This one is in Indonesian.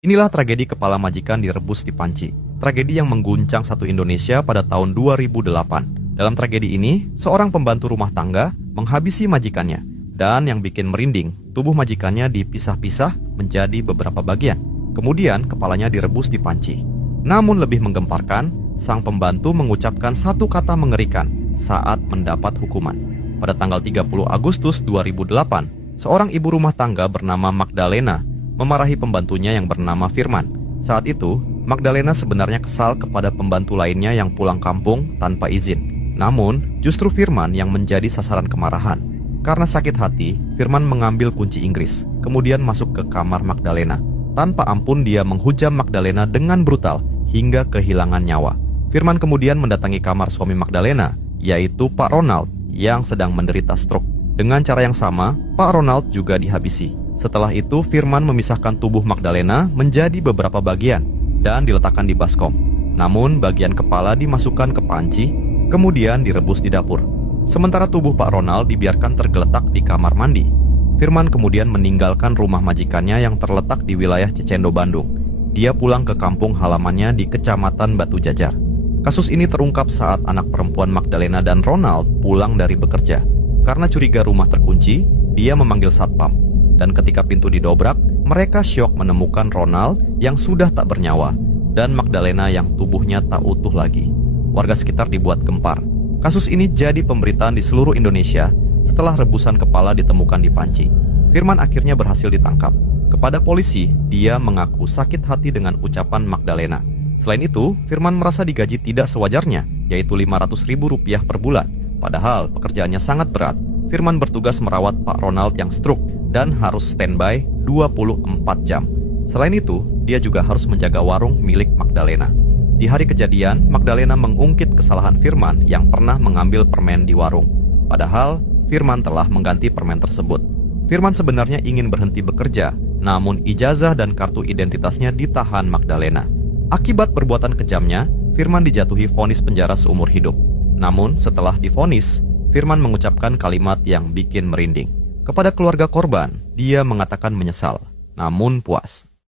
Inilah tragedi kepala majikan direbus di panci. Tragedi yang mengguncang satu Indonesia pada tahun 2008. Dalam tragedi ini, seorang pembantu rumah tangga menghabisi majikannya. Dan yang bikin merinding, tubuh majikannya dipisah-pisah menjadi beberapa bagian. Kemudian kepalanya direbus di panci. Namun lebih menggemparkan, sang pembantu mengucapkan satu kata mengerikan saat mendapat hukuman. Pada tanggal 30 Agustus 2008, seorang ibu rumah tangga bernama Magdalena memarahi pembantunya yang bernama Firman. Saat itu, Magdalena sebenarnya kesal kepada pembantu lainnya yang pulang kampung tanpa izin. Namun, justru Firman yang menjadi sasaran kemarahan. Karena sakit hati, Firman mengambil kunci Inggris, kemudian masuk ke kamar Magdalena. Tanpa ampun dia menghujam Magdalena dengan brutal hingga kehilangan nyawa. Firman kemudian mendatangi kamar suami Magdalena, yaitu Pak Ronald yang sedang menderita stroke. Dengan cara yang sama, Pak Ronald juga dihabisi. Setelah itu, Firman memisahkan tubuh Magdalena menjadi beberapa bagian dan diletakkan di baskom. Namun, bagian kepala dimasukkan ke panci, kemudian direbus di dapur. Sementara tubuh Pak Ronald dibiarkan tergeletak di kamar mandi. Firman kemudian meninggalkan rumah majikannya yang terletak di wilayah Cicendo, Bandung. Dia pulang ke kampung halamannya di Kecamatan Batu Jajar. Kasus ini terungkap saat anak perempuan Magdalena dan Ronald pulang dari bekerja. Karena curiga rumah terkunci, dia memanggil satpam. Dan ketika pintu didobrak, mereka syok menemukan Ronald yang sudah tak bernyawa dan Magdalena yang tubuhnya tak utuh lagi. Warga sekitar dibuat gempar. Kasus ini jadi pemberitaan di seluruh Indonesia setelah rebusan kepala ditemukan di panci. Firman akhirnya berhasil ditangkap. Kepada polisi, dia mengaku sakit hati dengan ucapan Magdalena. Selain itu, Firman merasa digaji tidak sewajarnya, yaitu Rp500.000 per bulan. Padahal pekerjaannya sangat berat. Firman bertugas merawat Pak Ronald yang stroke dan harus standby 24 jam. Selain itu, dia juga harus menjaga warung milik Magdalena. Di hari kejadian, Magdalena mengungkit kesalahan Firman yang pernah mengambil permen di warung. Padahal, Firman telah mengganti permen tersebut. Firman sebenarnya ingin berhenti bekerja, namun ijazah dan kartu identitasnya ditahan Magdalena. Akibat perbuatan kejamnya, Firman dijatuhi vonis penjara seumur hidup. Namun, setelah divonis, Firman mengucapkan kalimat yang bikin merinding. Kepada keluarga korban, dia mengatakan menyesal, namun puas.